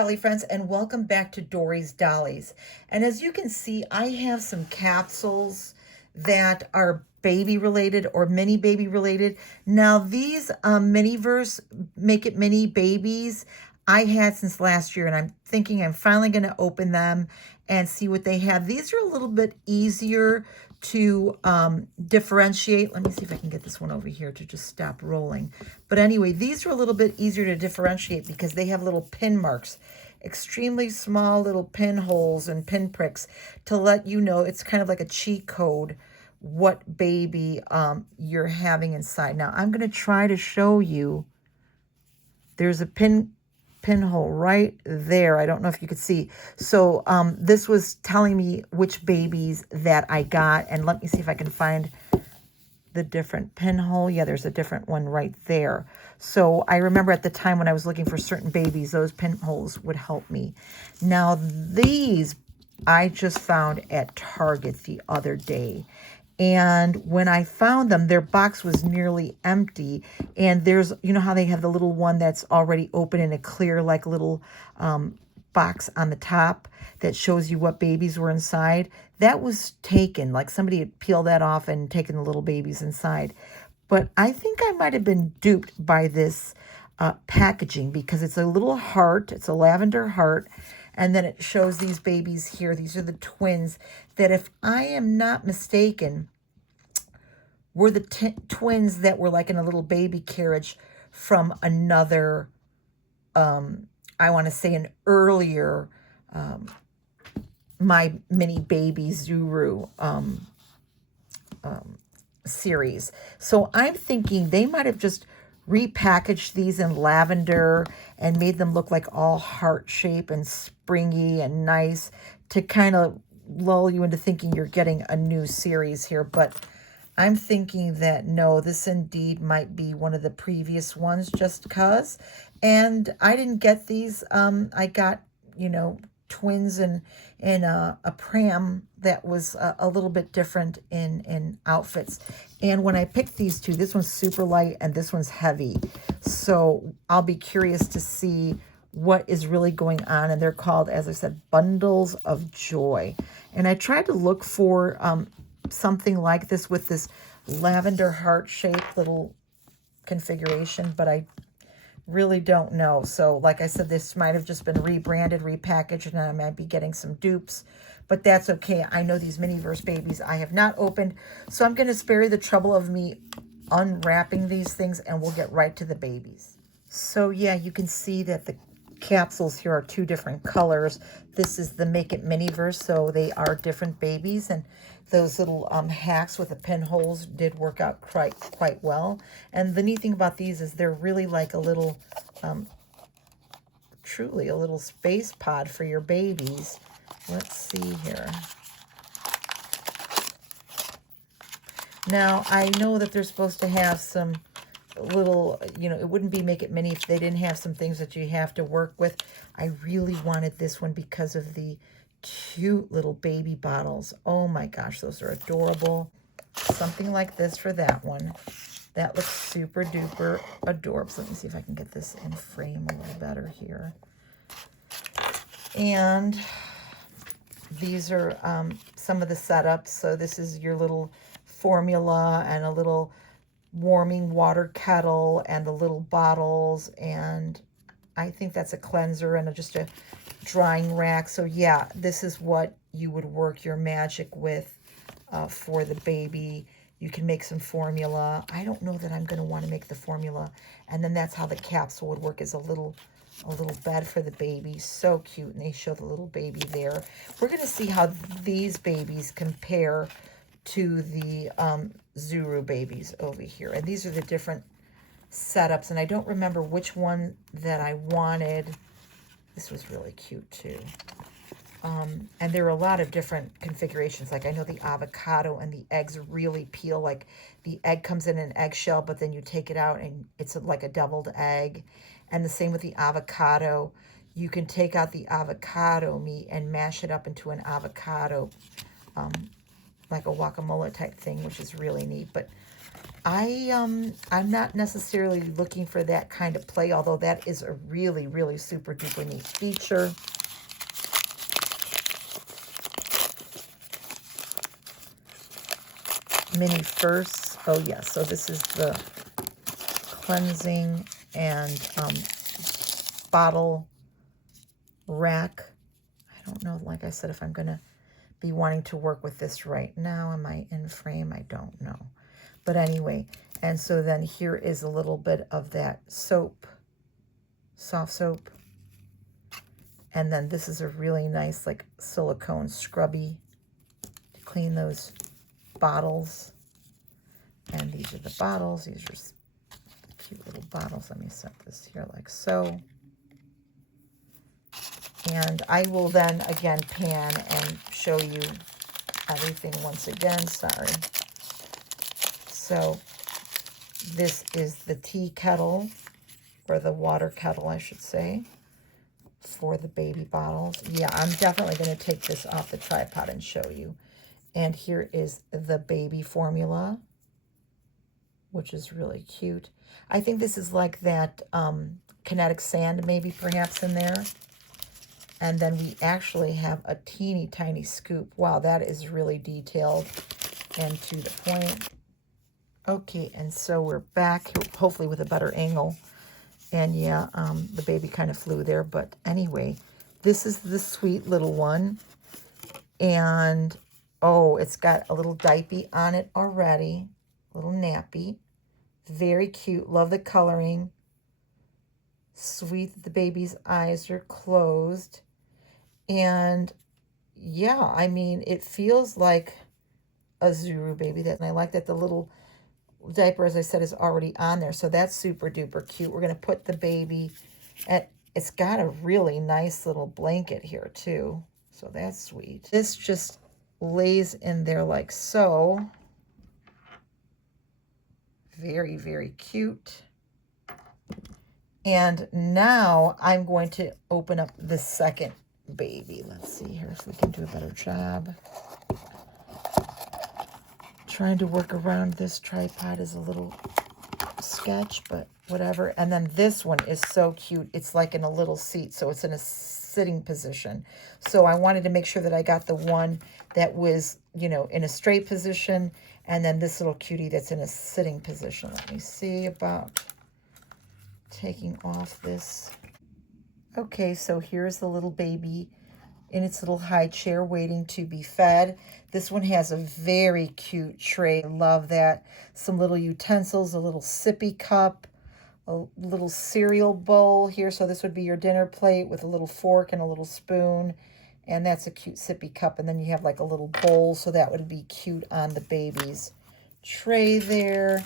Dolly friends, and welcome back to Dory's Dollies. And as you can see, I have some capsules that are baby related or mini baby related. Now these Miniverse Make It Mini babies I had since last year, and I'm thinking I'm finally going to open them and see what they have. These are a little bit easier to differentiate. Let me see if I can get this one over here to just stop rolling. But anyway, these are a little bit easier to differentiate because they have little pin marks, extremely small little pin holes and pin pricks to let you know. It's kind of like a cheat code what baby you're having inside. Now I'm going to try to show you. There's a pinhole right there. I don't know if you could see. So this was telling me which babies that I got, and let me see if I can find the different pinhole. Yeah, there's a different one right there. So I remember at the time when I was looking for certain babies, those pinholes would help me. Now these I just found at Target the other day. And when I found them, their box was nearly empty. And there's, you know how they have the little one that's already open in a clear, like little box on the top that shows you what babies were inside? That was taken, like somebody had peeled that off and taken the little babies inside. But I think I might have been duped by this packaging because it's a little heart. It's a lavender heart. And then it shows these babies here. These are the twins that, if I am not mistaken, were the twins that were like in a little baby carriage from another, I want to say an earlier My Mini Baby Zuru series. So I'm thinking they might have just repackaged these in lavender and made them look like all heart shape and springy and nice to kind of lull you into thinking you're getting a new series here. But I'm thinking that no, this indeed might be one of the previous ones just because. And I didn't get these. I got, twins in a pram that was a little bit different in outfits. And when I picked these two, this one's super light and this one's heavy. So I'll be curious to see what is really going on. And they're called, as I said, Bundles of Joy. And I tried to look for something like this with this lavender heart-shaped little configuration, but I really don't know. So like I said, this might have just been rebranded, repackaged, and I might be getting some dupes, but that's okay. I know these Miniverse babies I have not opened, so I'm going to spare you the trouble of me unwrapping these things, and we'll get right to the babies. So yeah, you can see that the capsules here are two different colors. This is the Make It Miniverse, so they are different babies, and those little hacks with the pinholes did work out quite well. And the neat thing about these is they're really like a little, truly a little space pod for your babies. Let's see here. Now, I know that they're supposed to have some little, it wouldn't be Make It Mini if they didn't have some things that you have to work with. I really wanted this one because of the cute little baby bottles. Oh my gosh, those are adorable. Something like this for that one. That looks super duper adorable. So let me see if I can get this in frame a little better here. And these are some of the setups. So this is your little formula and a little warming water kettle and the little bottles, and I think that's a cleanser and just a drying rack. So yeah, this is what you would work your magic with for the baby. You can make some formula. I don't know that I'm going to want to make the formula. And then that's how the capsule would work, as a little bed for the baby. So cute. And they show the little baby there. We're going to see how these babies compare to the Zuru babies over here. And these are the different setups. And I don't remember which one that I wanted. This was really cute too. And there are a lot of different configurations. Like I know the avocado and the eggs really peel. Like the egg comes in an eggshell, but then you take it out and it's like a deviled egg. And the same with the avocado. You can take out the avocado meat and mash it up into an avocado, like a guacamole type thing, which is really neat. But I'm not necessarily looking for that kind of play, although that is a really, really super duper neat feature. Miniverse. Oh yeah, so this is the cleansing and bottle rack. I don't know, like I said, if I'm gonna be wanting to work with this right now. Am I in frame? I don't know. But anyway, and so then here is a little bit of that soap, soft soap. And then this is a really nice like silicone scrubby to clean those bottles. And these are the bottles. These are cute little bottles. Let me set this here like so. And I will then again pan and show you everything once again. Sorry. So this is the tea kettle, or the water kettle, I should say, for the baby bottles. Yeah, I'm definitely going to take this off the tripod and show you. And here is the baby formula, which is really cute. I think this is like that kinetic sand maybe perhaps in there. And then we actually have a teeny tiny scoop. Wow, that is really detailed and to the point. Okay, and so we're back, hopefully with a better angle. And yeah, the baby kind of flew there. But anyway, this is the sweet little one. And, oh, it's got a little diaper on it already. Little nappy. Very cute. Love the coloring. Sweet that the baby's eyes are closed. And, yeah, I mean, it feels like a Zuru baby. And I like that the little diaper, as I said, is already on there. So that's super duper cute. We're going to put the baby at, it's got a really nice little blanket here too. So that's sweet. This just lays in there like so. Very, very cute. And now I'm going to open up the second baby. Let's see here if we can do a better job. Trying to work around this tripod is a little sketch, but whatever. And then this one is so cute. It's like in a little seat, so it's in a sitting position. So I wanted to make sure that I got the one that was, you know, in a straight position, and then this little cutie that's in a sitting position. Let me see about taking off this. Okay, so here's the little baby in its little high chair waiting to be fed. This one has a very cute tray. Love that. Some little utensils, a little sippy cup, a little cereal bowl here. So this would be your dinner plate with a little fork and a little spoon. And that's a cute sippy cup. And then you have like a little bowl, so that would be cute on the baby's tray there.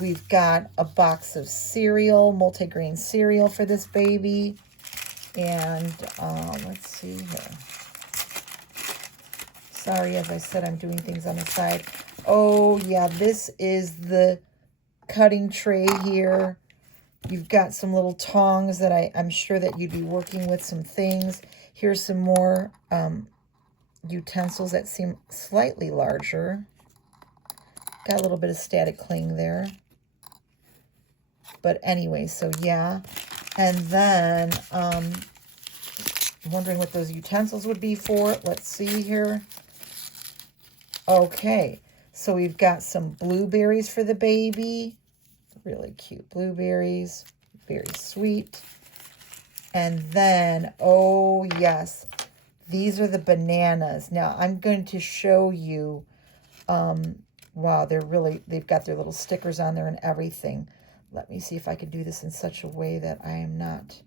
We've got a box of cereal, multigrain cereal for this baby. And let's see here. Sorry, as I said, I'm doing things on the side. Oh, yeah, this is the cutting tray here. You've got some little tongs that I'm sure that you'd be working with some things. Here's some more utensils that seem slightly larger. Got a little bit of static cling there. But anyway, so yeah. And then I'm wondering what those utensils would be for. Let's see here. Okay, so we've got some blueberries for the baby. Really cute blueberries. Very sweet. And then, oh yes, these are the bananas. Now, I'm going to show you, wow, they've got their little stickers on there and everything. Let me see if I can do this in such a way that I am not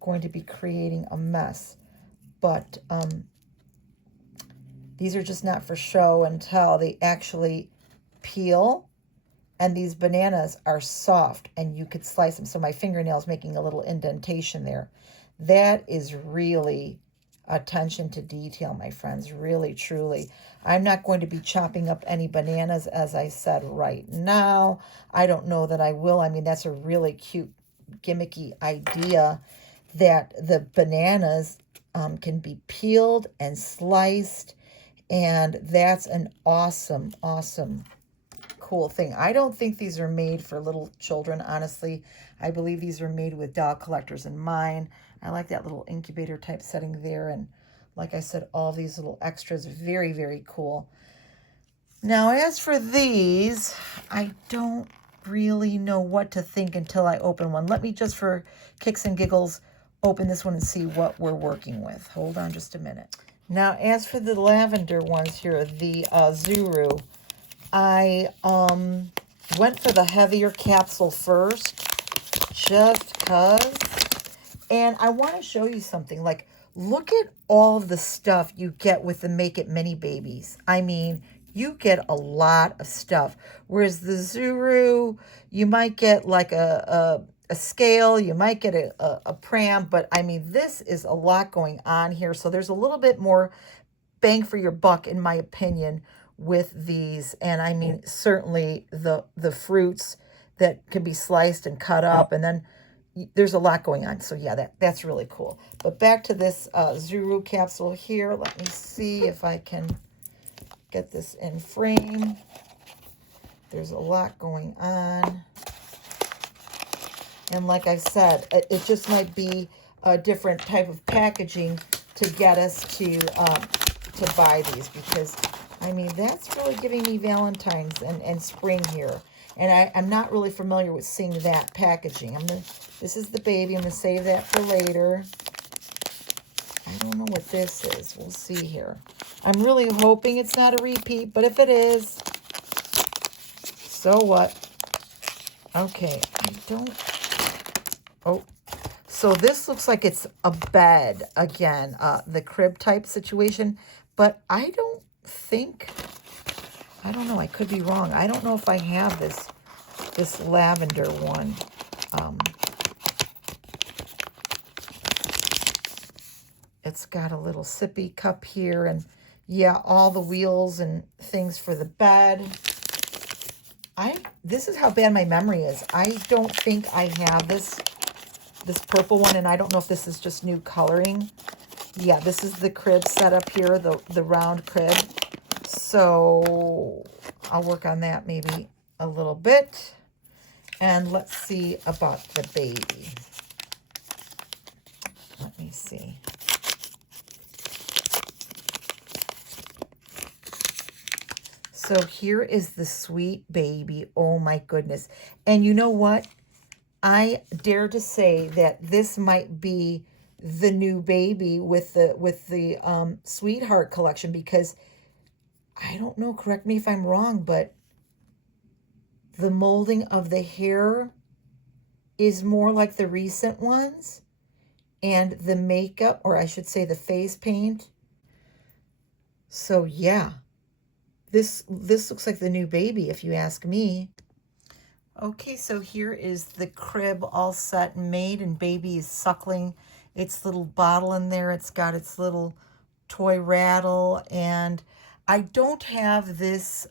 going to be creating a mess. But these are just not for show and tell. They actually peel, and these bananas are soft, and you could slice them. So my fingernail's making a little indentation there. That is really attention to detail, my friends, really, truly. I'm not going to be chopping up any bananas, as I said, right now. I don't know that I will. I mean, that's a really cute, gimmicky idea that the bananas can be peeled and sliced, and that's an awesome, awesome, cool thing. I don't think these are made for little children, honestly. I believe these are made with doll collectors in mind. I like that little incubator type setting there. And like I said, all these little extras, very, very cool. Now, as for these, I don't really know what to think until I open one. Let me just, for kicks and giggles, open this one and see what we're working with. Hold on just a minute. Now, as for the lavender ones here, the Zuru, I went for the heavier capsule first, just because. And I want to show you something. Like, look at all of the stuff you get with the Make It Mini babies. I mean, you get a lot of stuff. Whereas the Zuru, you might get like a scale, you might get a pram, but I mean, this is a lot going on here. So there's a little bit more bang for your buck, in my opinion, with these. And I mean, certainly the fruits that can be sliced and cut up, and then there's a lot going on. So yeah, that's really cool. But back to this Zuru capsule here. Let me see if I can get this in frame. There's a lot going on. And like I said, it just might be a different type of packaging to get us to buy these, because I mean, that's really giving me Valentine's and spring here. And I'm not really familiar with seeing that packaging. This is the baby. I'm going to save that for later. I don't know what this is. We'll see here. I'm really hoping it's not a repeat, but if it is, so what? Okay, I don't... Oh, so this looks like it's a bed again, the crib type situation, but I don't think... I don't know. I could be wrong. I don't know if I have this lavender one. It's got a little sippy cup here, and yeah, all the wheels and things for the bed. This is how bad my memory is. I don't think I have this purple one, and I don't know if this is just new coloring. Yeah, this is the crib setup here, the round crib. So I'll work on that maybe a little bit. And let's see about the baby. Let me see. So here is the sweet baby. Oh my goodness. And you know what? I dare to say that this might be the new baby with the Sweetheart collection, because I don't know, correct me if I'm wrong, but the molding of the hair is more like the recent ones, and the makeup, or I should say the face paint. So yeah, this looks like the new baby, if you ask me. Okay, so here is the crib all set and made, and baby is suckling its little bottle in there. It's got its little toy rattle, and I don't have this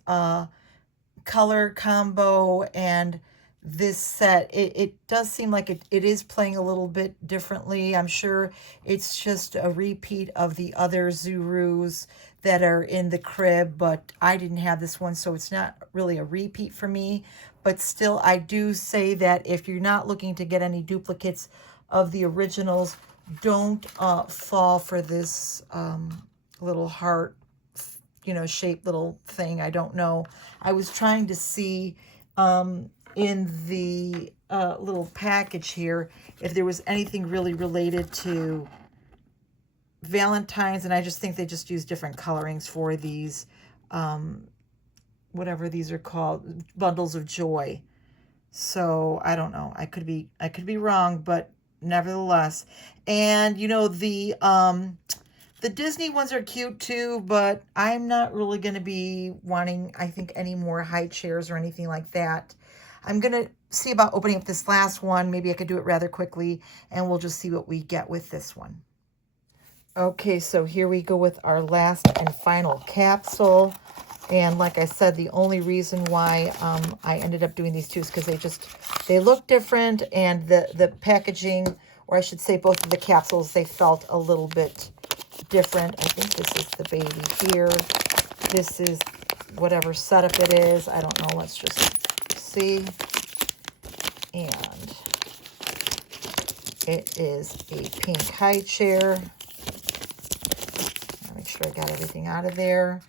color combo and this set. It does seem like it is playing a little bit differently. I'm sure it's just a repeat of the other Zurus that are in the crib, but I didn't have this one, so it's not really a repeat for me. But still, I do say that if you're not looking to get any duplicates of the originals, don't fall for this little heart, shaped little thing. I don't know. I was trying to see in the little package here if there was anything really related to Valentine's, and I just think they just use different colorings for these, whatever these are called, bundles of joy. So I don't know. I could be wrong, but nevertheless. And the Disney ones are cute too, but I'm not really going to be wanting, I think, any more high chairs or anything like that. I'm going to see about opening up this last one. Maybe I could do it rather quickly, and we'll just see what we get with this one. Okay, so here we go with our last and final capsule. And like I said, the only reason why I ended up doing these two is because they look different, and the packaging, or I should say both of the capsules, they felt a little bit different. I think this is the baby here. This is whatever setup it is. I don't know. Let's just see. And it is a pink high chair. I'll make sure I got everything out of there.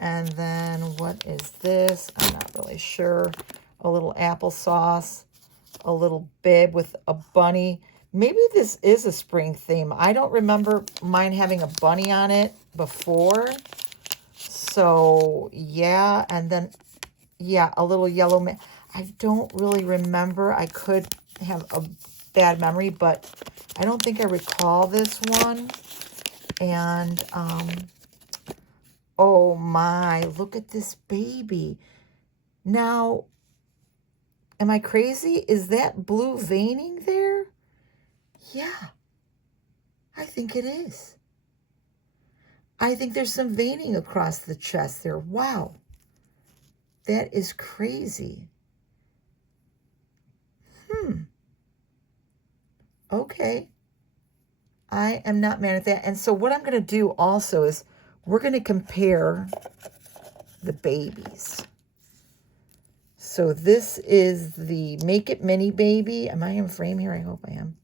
And then what is this? I'm not really sure. A little applesauce, a little bib with a bunny. Maybe this is a spring theme. I don't remember mine having a bunny on it before. So yeah, and then yeah, a little yellow man. I don't really remember. I could have a bad memory, but I don't think I recall this one. And oh my, look at this baby. Now, am I crazy? Is that blue veining there? Yeah, I think it is. I think there's some veining across the chest there. Wow, that is crazy. Okay. I am not mad at that. And so what I'm going to do also is we're going to compare the babies. So this is the Make It Mini Baby. Am I in frame here? I hope I am.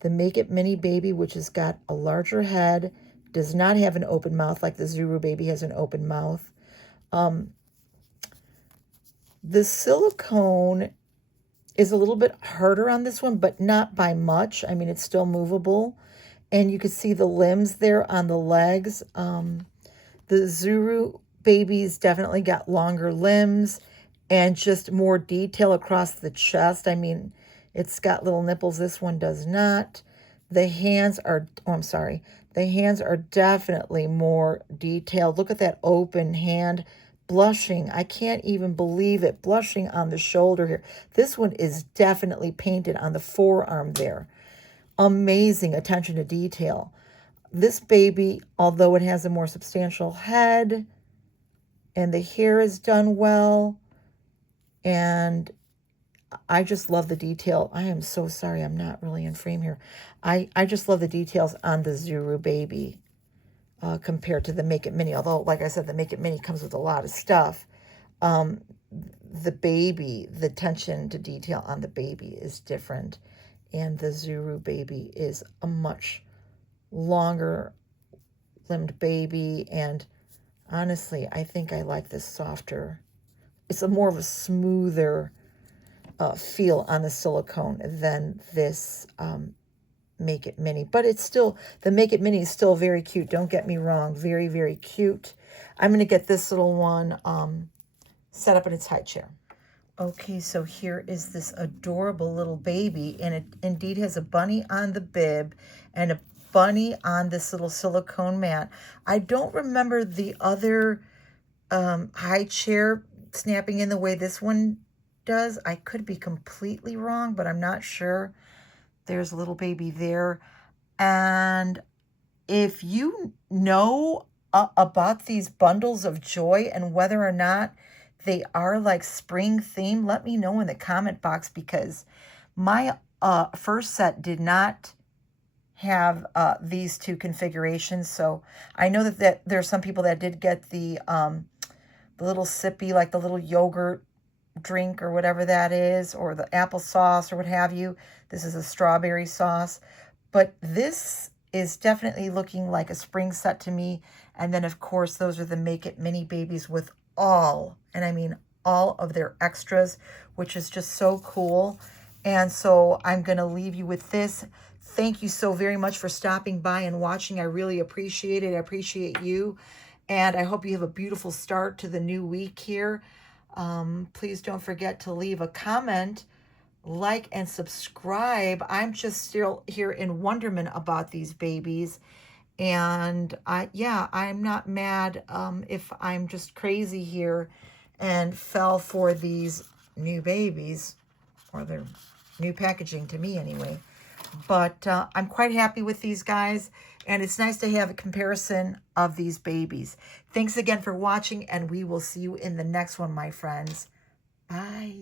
The Make It Mini Baby, which has got a larger head, does not have an open mouth like the Zuru baby has an open mouth. The silicone is a little bit harder on this one, but not by much. I mean, it's still movable. And you can see the limbs there on the legs. The Zuru baby's definitely got longer limbs and just more detail across the chest. I mean, it's got little nipples. This one does not. The hands are, oh, I'm sorry. The hands are definitely more detailed. Look at that open hand. Blushing. I can't even believe it. Blushing on the shoulder here. This one is definitely painted on the forearm there. Amazing attention to detail. This baby, although it has a more substantial head and the hair is done well, and I just love the detail. I am so sorry, I'm not really in frame here. I just love the details on the Zuru baby compared to the Make It Mini. Although, like I said, the Make It Mini comes with a lot of stuff. The baby, the attention to detail on the baby is different. And the Zuru baby is a much longer limbed baby. And honestly, I think I like this softer. It's a more of a smoother feel on the silicone than this Make It Mini. But it's still, the Make It Mini is still very cute. Don't get me wrong. Very, very cute. I'm going to get this little one set up in its high chair. Okay, so here is this adorable little baby, and it indeed has a bunny on the bib and a bunny on this little silicone mat. I don't remember the other high chair snapping in the way this one does. I could be completely wrong, but I'm not sure. There's a little baby there. And if you know about these bundles of joy and whether or not they are like spring themed, let me know in the comment box, because my first set did not have these two configurations. So I know that there are some people that did get the little sippy, like the little yogurt drink or whatever that is, or the applesauce or what have you. This is a strawberry sauce. But this is definitely looking like a spring set to me. And then, of course, those are the Make It Mini babies with all, and I mean all of their extras, which is just so cool. And so I'm going to leave you with this. Thank you so very much for stopping by and watching. I really appreciate it. I appreciate you. And I hope you have a beautiful start to the new week here. Please don't forget to leave a comment, like, and subscribe. I'm just still here in wonderment about these babies. And I'm not mad if I'm just crazy here and fell for these new babies, or their new packaging to me anyway. But I'm quite happy with these guys, and it's nice to have a comparison of these babies. Thanks again for watching, and we will see you in the next one, my friends. Bye.